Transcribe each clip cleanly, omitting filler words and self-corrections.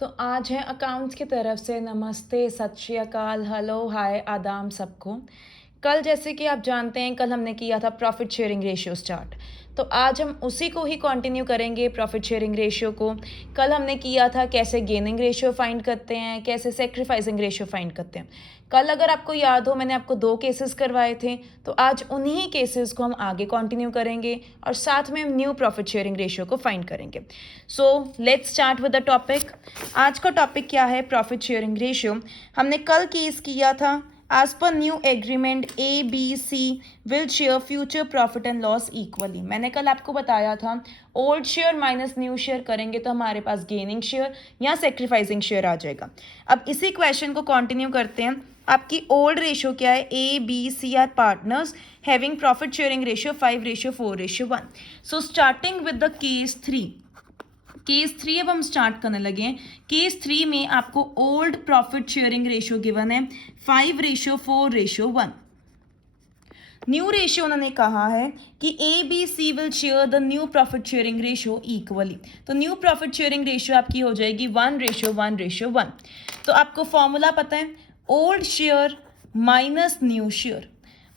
तो आज है अकाउंट्स की तरफ से नमस्ते, सत श्री अकाल, हेलो, हाय, आदाब सबको। कल जैसे कि आप जानते हैं, कल हमने किया था प्रॉफिट शेयरिंग रेशियो स्टार्ट। तो आज हम उसी को ही कंटिन्यू करेंगे, प्रॉफिट शेयरिंग रेशियो को। कल हमने किया था कैसे गेनिंग रेशियो फाइंड करते हैं, कैसे सेक्रीफाइसिंग रेशियो फाइंड करते हैं। कल अगर आपको याद हो, मैंने आपको 2 केसेस करवाए थे, तो आज उन्हीं केसेस को हम आगे कंटिन्यू करेंगे और साथ में हम न्यू प्रॉफिट शेयरिंग रेशियो को फाइंड करेंगे। So let's start with the topic. आज का टॉपिक क्या है? Profit sharing ratio. हमने कल केस किया था as per new agreement ABC will share future profit and loss equally. मैंने कल आपको बताया था old share minus new share करेंगे तो हमारे पास गेनिंग शेयर या सेक्रीफाइसिंग शेयर आ जाएगा। अब इसी क्वेश्चन को कंटिन्यू करते हैं। आपकी ओल्ड रेशियो क्या है? ABC are partners having profit sharing ratio 5:4:1। So starting with the case 3 अब हम स्टार्ट करने लगे हैं। केस 3 में आपको old profit sharing ratio given है 5:4:1। न्यू रेशियो उन्होंने कहा है कि ABC will share the new profit sharing ratio equally. तो न्यू प्रॉफिट शेयरिंग रेशियो आपकी हो जाएगी 1:1:1। तो आपको फॉर्मूला पता है, old share minus new share.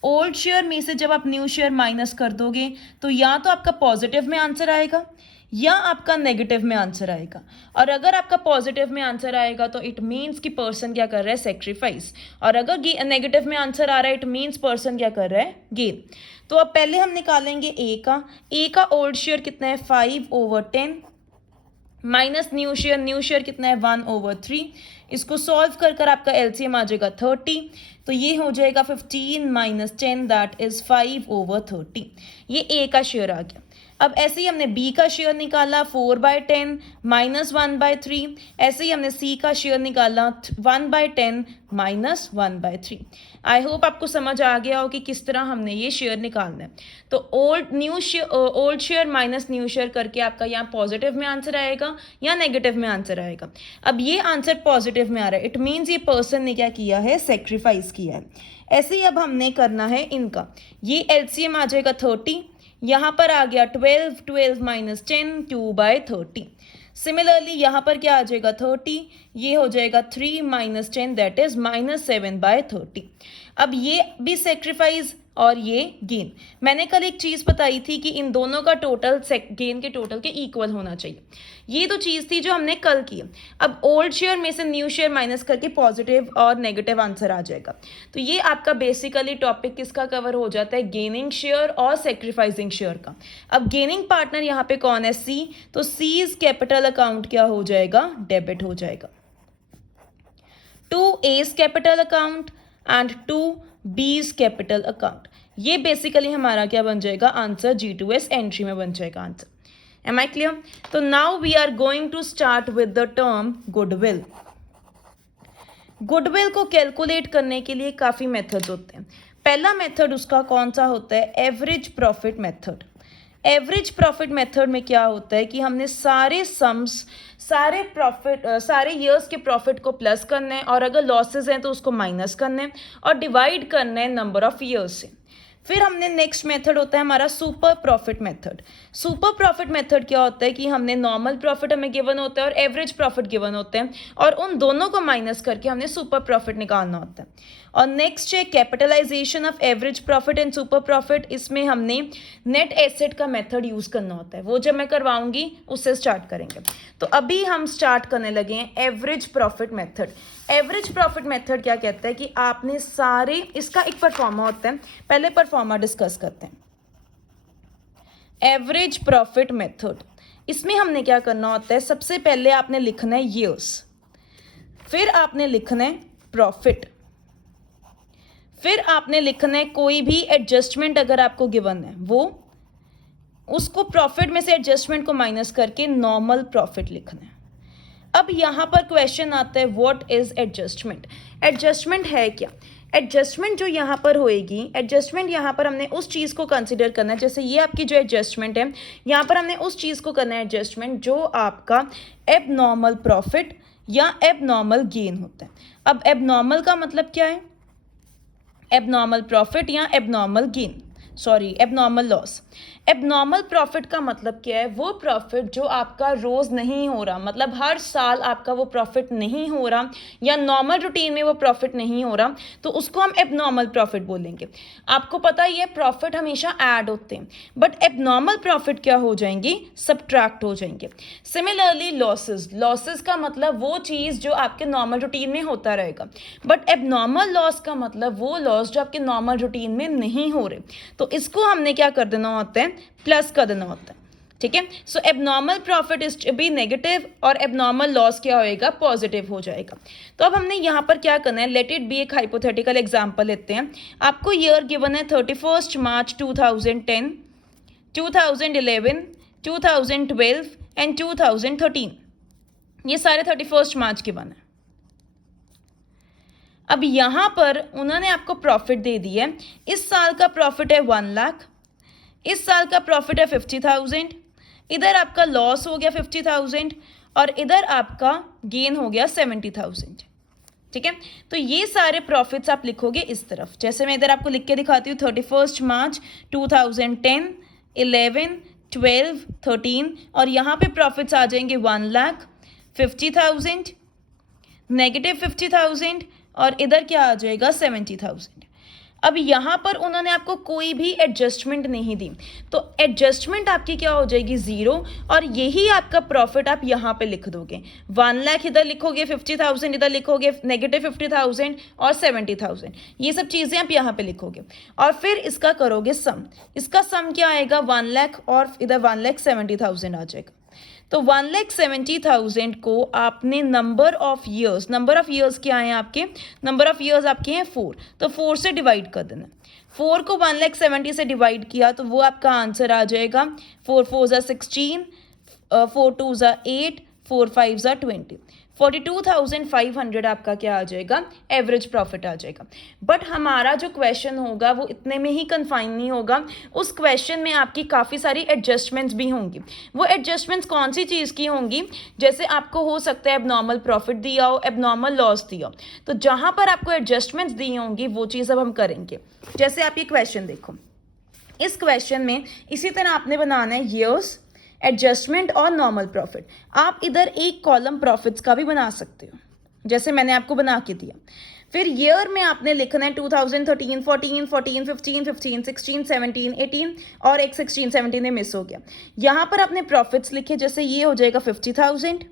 Old share में से जब आप न्यू शेयर माइनस कर दोगे तो या तो आपका पॉजिटिव में आंसर आएगा या आपका नेगेटिव में आंसर आएगा। और अगर आपका पॉजिटिव में आंसर आएगा तो इट मीन्स कि पर्सन क्या कर रहा है? सेक्रीफाइस। और अगर नेगेटिव में आंसर आ रहा है, इट मीन्स पर्सन क्या कर रहा है? गेन। तो अब पहले हम निकालेंगे ए का ओल्ड शेयर कितना है? 5/10 माइनस न्यू शेयर कितना है? 1/3। इसको सॉल्व कर आपका एलसीएम आ जाएगा 30। तो ये हो जाएगा 15 - 10 दैट इज 5/30। ये ए का शेयर आ गया। अब ऐसे ही हमने बी का शेयर निकाला 4/10 - 1/3। ऐसे ही हमने सी का शेयर निकाला 1/10 - 1/3। आई होप आपको समझ आ गया हो कि किस तरह हमने ये शेयर निकालना है। तो old share minus new share करके आपका यहाँ पॉजिटिव में आंसर आएगा या नेगेटिव में आंसर आएगा। अब ये आंसर पॉजिटिव में आ रहा है, इट मीन्स ये पर्सन ने क्या किया है? सेक्रीफाइस किया है। ऐसे ही अब हमने करना है इनका। ये एलसीएम आ जाएगा 30। यहाँ पर आ गया 12 - 10 2/30। सिमिलरली यहाँ पर क्या आ जाएगा? 30। ये हो जाएगा 3 - 10 दैट इज -7/30। अब ये भी सेक्रीफाइस और ये गेन। मैंने कल एक चीज़ बताई थी कि इन दोनों का टोटल गेन के टोटल के इक्वल होना चाहिए। ये तो चीज़ थी जो हमने कल की। अब ओल्ड शेयर में से न्यू शेयर माइनस करके पॉजिटिव और नेगेटिव आंसर आ जाएगा। तो ये आपका बेसिकली टॉपिक किसका कवर हो जाता है? गेनिंग शेयर और सेक्रीफाइसिंग शेयर का। अब गेनिंग पार्टनर यहाँ पे कौन है? सी। तो सीज कैपिटल अकाउंट क्या हो जाएगा? डेबिट हो जाएगा। 2 A's capital account and 2 B's capital account. ये बेसिकली हमारा क्या बन जाएगा? आंसर G2S एंट्री में बन जाएगा आंसर। Am I clear? तो now we are going to start with the term goodwill. Goodwill को कैलकुलेट करने के लिए काफ़ी मेथड्स होते हैं। पहला मेथड उसका कौन सा होता है? Average profit method. Average profit method में क्या होता है कि हमने सारे सम्स, सारे ईयर्स के प्रॉफिट को प्लस करना है और अगर लॉसेज हैं तो उसको माइनस करना है और डिवाइड करना है नंबर ऑफ ईयर्स से। फिर हमने नेक्स्ट मेथड होता है हमारा super profit method. Super profit method क्या होता है कि हमने नॉर्मल प्रॉफिट हमें गिवन होता है और एवरेज प्रॉफिट गिवन होते हैं और उन दोनों को माइनस करके हमने सुपर प्रॉफिट निकालना होता है। और नेक्स्ट है capitalisation of average profit and super profit. इसमें हमने नेट एसेट का मेथड यूज करना होता है। वो जब मैं करवाऊंगी उससे स्टार्ट करेंगे। तो अभी हम स्टार्ट करने लगे हैं average profit method. Average profit method क्या कहता है कि आपने सारे, इसका एक परफॉर्मा होता है, पहले परफॉर्मा डिस्कस करते हैं। एवरेज प्रॉफिट मेथड, इसमें हमने क्या करना होता है? सबसे पहले आपने लिखना है ईयर्स, फिर आपने लिखना है प्रॉफिट, फिर आपने लिखना है कोई भी एडजस्टमेंट अगर आपको गिवन है वो, उसको प्रॉफिट में से एडजस्टमेंट को माइनस करके नॉर्मल प्रॉफिट लिखना है। अब यहाँ पर क्वेश्चन आता है व्हाट इज एडजस्टमेंट? एडजस्टमेंट है क्या? एडजस्टमेंट जो यहाँ पर होएगी, एडजस्टमेंट यहाँ पर हमने उस चीज़ को कंसिडर करना है, जैसे ये आपकी जो एडजस्टमेंट है, यहाँ पर हमने उस चीज़ को करना है एडजस्टमेंट जो आपका एबनॉर्मल प्रॉफिट या एबनॉर्मल गेन होता है। अब एबनॉर्मल का मतलब क्या है? एबनॉर्मल प्रॉफिट या abnormal gain. Sorry abnormal loss. Abnormal profit का मतलब क्या है? वो प्रॉफिट जो आपका रोज नहीं हो रहा, मतलब हर साल आपका वो प्रॉफिट नहीं हो रहा या नॉर्मल रूटीन में वो प्रॉफिट नहीं हो रहा, तो उसको हम एबनॉर्मल प्रॉफिट बोलेंगे। आपको पता ही है प्रॉफिट हमेशा ऐड होते हैं, बट एबनॉर्मल प्रॉफिट क्या हो जाएंगी? सब्ट्रैक्ट हो जाएंगे। सिमिलरली लॉसेस, लॉसेस का मतलब वो चीज़ जो आपके नॉर्मल रूटीन में होता रहेगा, बट एबनॉर्मल लॉस का मतलब वो लॉस जो आपके नॉर्मल रूटीन में नहीं हो रहे, तो इसको हमने क्या कर देना होता है? प्लस कर देना होता है। ठीक है, so abnormal profit is be negative और एबनॉर्मल लॉस क्या होएगा? पॉजिटिव हो जाएगा। तो अब हमने यहाँ पर क्या करना है? लेट इट बी एक हाइपोथेटिकल एग्जांपल लेते हैं। आपको ईयर गिवन है 31 मार्च 2010, 2011, 2012 एंड 2013। ये सारे 31 मार्च के बने। अब यहाँ पर उन्होंने आपको प्रॉफिट दे दिया है। इस साल का प्रॉफिट है 1 लाख, इस साल का प्रॉफिट है 50,000, इधर आपका लॉस हो गया 50,000 और इधर आपका गेन हो गया 70,000। ठीक है, तो ये सारे प्रॉफिट्स आप लिखोगे इस तरफ। जैसे मैं इधर आपको लिख के दिखाती हूँ 31 मार्च 2010, 11, 12, 13 और यहाँ पे प्रॉफिट्स आ जाएंगे 1 लाख, 50,000, नेगेटिव 50,000 और इधर क्या आ जाएगा? 70,000। अब यहाँ पर उन्होंने आपको कोई भी एडजस्टमेंट नहीं दी, तो एडजस्टमेंट आपकी क्या हो जाएगी? 0, और यही आपका प्रॉफिट आप यहाँ पे लिख दोगे। 1 लाख इधर लिखोगे, 50,000 इधर लिखोगे, नेगेटिव 50,000 और 70,000, ये सब चीज़ें आप यहाँ पे लिखोगे और फिर इसका करोगे सम। इसका सम क्या आएगा? 1 लाख और इधर 1,70,000 आ जाएगा। तो 1,70,000 को आपने नंबर ऑफ ईयर्स क्या है आपके? नंबर ऑफ ईयर्स आपके हैं 4, तो 4 से डिवाइड कर देना। 4 को 1,70,000 से डिवाइड किया तो वो आपका आंसर आ जाएगा 4 4 ज़ा 16, 4 2 ज़ा 8, 4 5 ज़ा 20, 42,500 आपका क्या आ जाएगा? एवरेज प्रॉफिट आ जाएगा। बट हमारा जो क्वेश्चन होगा वो इतने में ही कन्फाइन नहीं होगा, उस क्वेश्चन में आपकी काफ़ी सारी एडजस्टमेंट्स भी होंगी। वो एडजस्टमेंट्स कौन सी चीज़ की होंगी? जैसे आपको हो सकता है एबनॉर्मल प्रॉफिट दिया हो, एबनॉर्मल लॉस दिया हो, तो जहाँ पर आपको एडजस्टमेंट्स दी होंगी वो चीज़ अब हम करेंगे। जैसे आप ये क्वेश्चन देखो, इस क्वेश्चन में इसी तरह आपने बनाना है ईयर्स, एडजस्टमेंट और नॉर्मल प्रॉफिट। आप इधर एक कॉलम प्रॉफिट्स का भी बना सकते हो, जैसे मैंने आपको बना के दिया। फिर ईयर में आपने लिखना है 2013, 14, 14, 15, 15, 16, 17, 18 और एक 16, 17 में मिस हो गया। यहाँ पर आपने प्रॉफिट्स लिखे, जैसे ये हो जाएगा 50,000,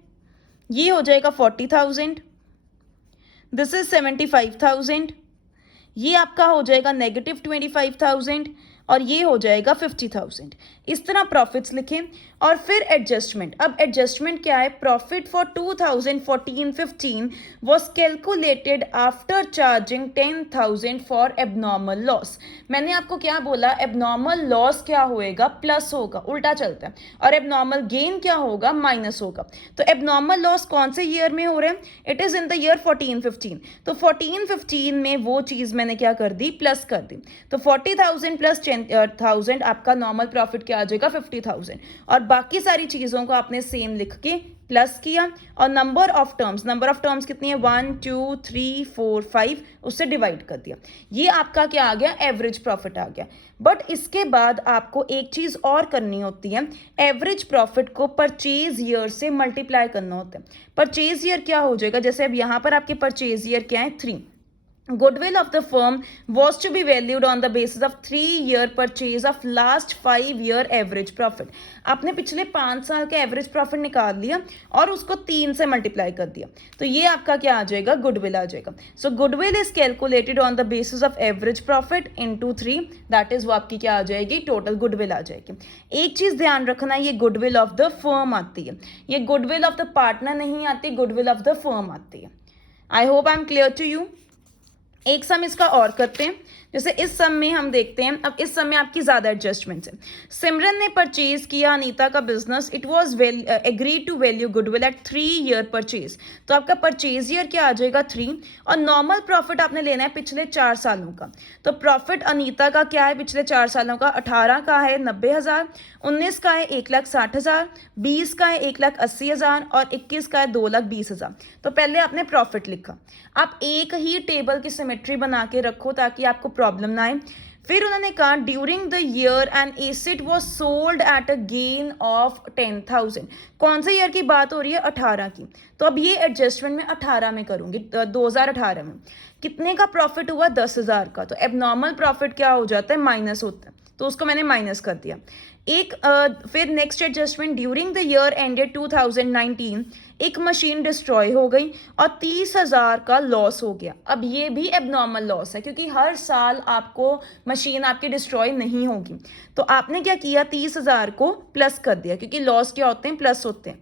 ये हो जाएगा 40,000, दिस इज 75,000, ये आपका हो जाएगा नेगेटिव 25,000 और ये हो जाएगा 50,000। इस तरह प्रॉफिट्स लिखें और फिर एडजस्टमेंट। अब एडजस्टमेंट क्या है? Profit for 2014-15 was calculated after charging 10,000 for abnormal loss. मैंने आपको क्या बोला? एबनॉर्मल लॉस क्या होएगा? प्लस होगा, उल्टा चलता है, और एबनॉर्मल गेन क्या होगा? माइनस होगा। तो एबनॉर्मल लॉस कौन से ईयर में हो रहे हैं? It is in the year 14-15। तो 14-15 में वो चीज़ मैंने क्या कर दी? प्लस कर दी। तो 40,000 प्लस 10,000 आपका नॉर्मल प्रॉफिट क्या आ जाएगा? 50,000। और बाकी सारी चीज़ों को आपने सेम लिख के प्लस किया और नंबर ऑफ टर्म्स कितनी है? 1 2 3 4 5, उससे डिवाइड कर दिया। ये आपका क्या आ गया? एवरेज प्रॉफिट आ गया। बट इसके बाद आपको एक चीज़ और करनी होती है, एवरेज प्रॉफिट को परचेज ईयर से मल्टीप्लाई करना होता है। परचेज ईयर क्या हो जाएगा? जैसे अब यहाँ पर आपके परचेज ईयर क्या है? 3। Goodwill of the firm was to be valued on the basis of 3-year purchase of last 5-year average profit. आपने पिछले 5 साल का एवरेज प्रॉफिट निकाल लिया और उसको 3 से मल्टीप्लाई कर दिया, तो ये आपका क्या आ जाएगा? गुडविल आ जाएगा। So goodwill is calculated on the basis of average profit into 3, that is वो आपकी क्या आ जाएगी? टोटल गुडविल आ जाएगी। एक चीज ध्यान रखना, ये गुडविल ऑफ द फर्म आती है, ये गुडविल ऑफ द पार्टनर नहीं आती, गुडविल ऑफ द फर्म आती है। I hope I am clear to you. एक सम इसका और करते हैं। जैसे इस सम में हम देखते हैं, अब इस सम में आपकी ज़्यादा एडजस्टमेंट्स हैं। सिमरन ने परचेज किया अनीता का business, it was agreed to value goodwill at 3-year purchase. तो आपका परचेज ईयर क्या आ जाएगा? 3, और नॉर्मल प्रॉफिट आपने लेना है पिछले 4 सालों का। तो प्रॉफिट अनीता का क्या है पिछले 4 सालों का? 18 का है 90,000, 19 का है 1,60,000, 20 का है 1,80,000 और 21 का है 2,20,000। तो पहले आपने प्रॉफिट लिखा। आप एक ही टेबल की सिमेट्री बना के रखो ताकि आपको प्रॉब्लम ना आए। फिर उन्होंने कहा during the year an asset was sold at a gain of 10,000। कौन से ईयर की बात हो रही है? 18 की। तो अब ये एडजस्टमेंट मैं 18 में करूंगी, 2018 में कितने का प्रॉफिट हुआ? 10,000 का। तो एबनॉर्मल प्रॉफिट क्या हो जाता है? माइनस होता है, तो उसको मैंने माइनस कर दिया। एक फिर next adjustment during the year ended 2019 एक मशीन डिस्ट्रॉय हो गई और 30,000 का लॉस हो गया। अब ये भी एबनॉर्मल लॉस है क्योंकि हर साल आपको मशीन आपकी डिस्ट्रॉय नहीं होगी। तो आपने क्या किया? 30,000 को प्लस कर दिया, क्योंकि लॉस क्या होते हैं? प्लस होते हैं।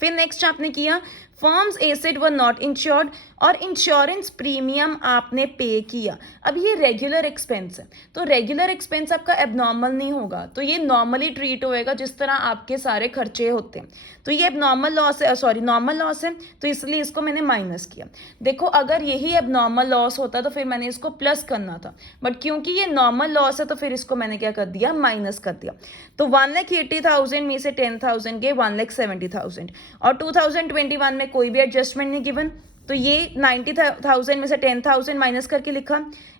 फिर नेक्स्ट आपने किया firms asset were not insured और इंश्योरेंस प्रीमियम आपने पे किया। अब ये रेगुलर एक्सपेंस है, तो रेगुलर एक्सपेंस आपका एबनॉर्मल नहीं होगा, तो ये नॉर्मली ट्रीट होएगा जिस तरह आपके सारे खर्चे होते हैं। तो ये एबनॉर्मल लॉस है, सॉरी नॉर्मल लॉस है, तो इसलिए इसको मैंने माइनस किया। देखो अगर यही एबनॉर्मल लॉस होता तो फिर मैंने इसको प्लस करना था, बट क्योंकि ये नॉर्मल लॉस है तो फिर इसको मैंने क्या कर दिया? माइनस कर दिया। तो 1,80,000 में से 10,000 के 1,70,000 और 2021 में कोई भी एडजस्टमेंट नहीं गिवन, तो ये 90,000 में से 10,000 माइनस करके लिखा।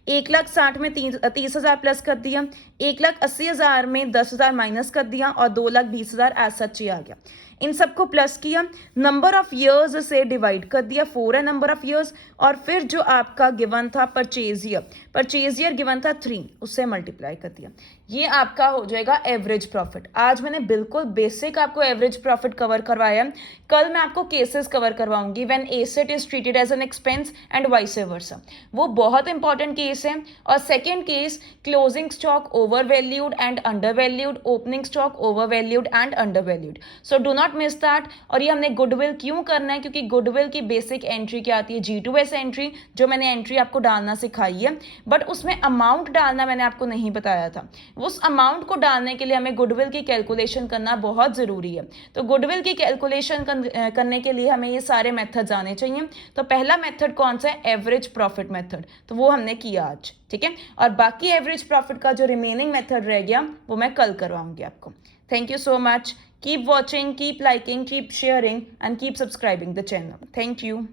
1,60,000 में 30,000 प्लस कर दिया, 1,80,000 में 10,000 माइनस कर दिया और 2,20,000 एज सच ही आ गया। इन सबको प्लस किया, नंबर ऑफ ईयर्स से डिवाइड कर दिया, 4 है नंबर ऑफ ईयर्स, और फिर जो आपका गिवन था परचेज ईयर गिवन था 3, उससे मल्टीप्लाई कर दिया। ये आपका हो जाएगा एवरेज प्रॉफिट। आज मैंने बिल्कुल बेसिक आपको एवरेज प्रॉफिट कवर करवाया। कल मैं आपको केसेस कवर करवाऊंगी when asset is treated as an expense and vice versa, वो बहुत इंपॉर्टेंट केस है। और second case closing stock over valued and under valued, opening stock over valued and under valued, so do not miss that. और ये हमने goodwill क्यों करना है? क्योंकि गुडविल की बेसिक एंट्री क्या आती है? G2S एंट्री, जो मैंने एंट्री आपको डालना सिखाई है, बट उसमें अमाउंट डालना मैंने आपको नहीं बताया था। उस अमाउंट को डालने के लिए हमें गुडविल की कैलकुलेशन करना बहुत ज़रूरी है। तो गुडविल की कैलकुलेशन करने के लिए हमें ये सारे मेथड्स आने चाहिए। तो पहला मेथड कौन सा है? एवरेज प्रॉफिट मेथड, तो वो हमने किया आज, ठीक है। और बाकी एवरेज प्रॉफिट का जो रिमेनिंग मेथड रह गया वो मैं कल करवाऊंगी आपको। Thank you so much. Keep watching, keep liking, keep sharing and keep subscribing the channel. Thank you.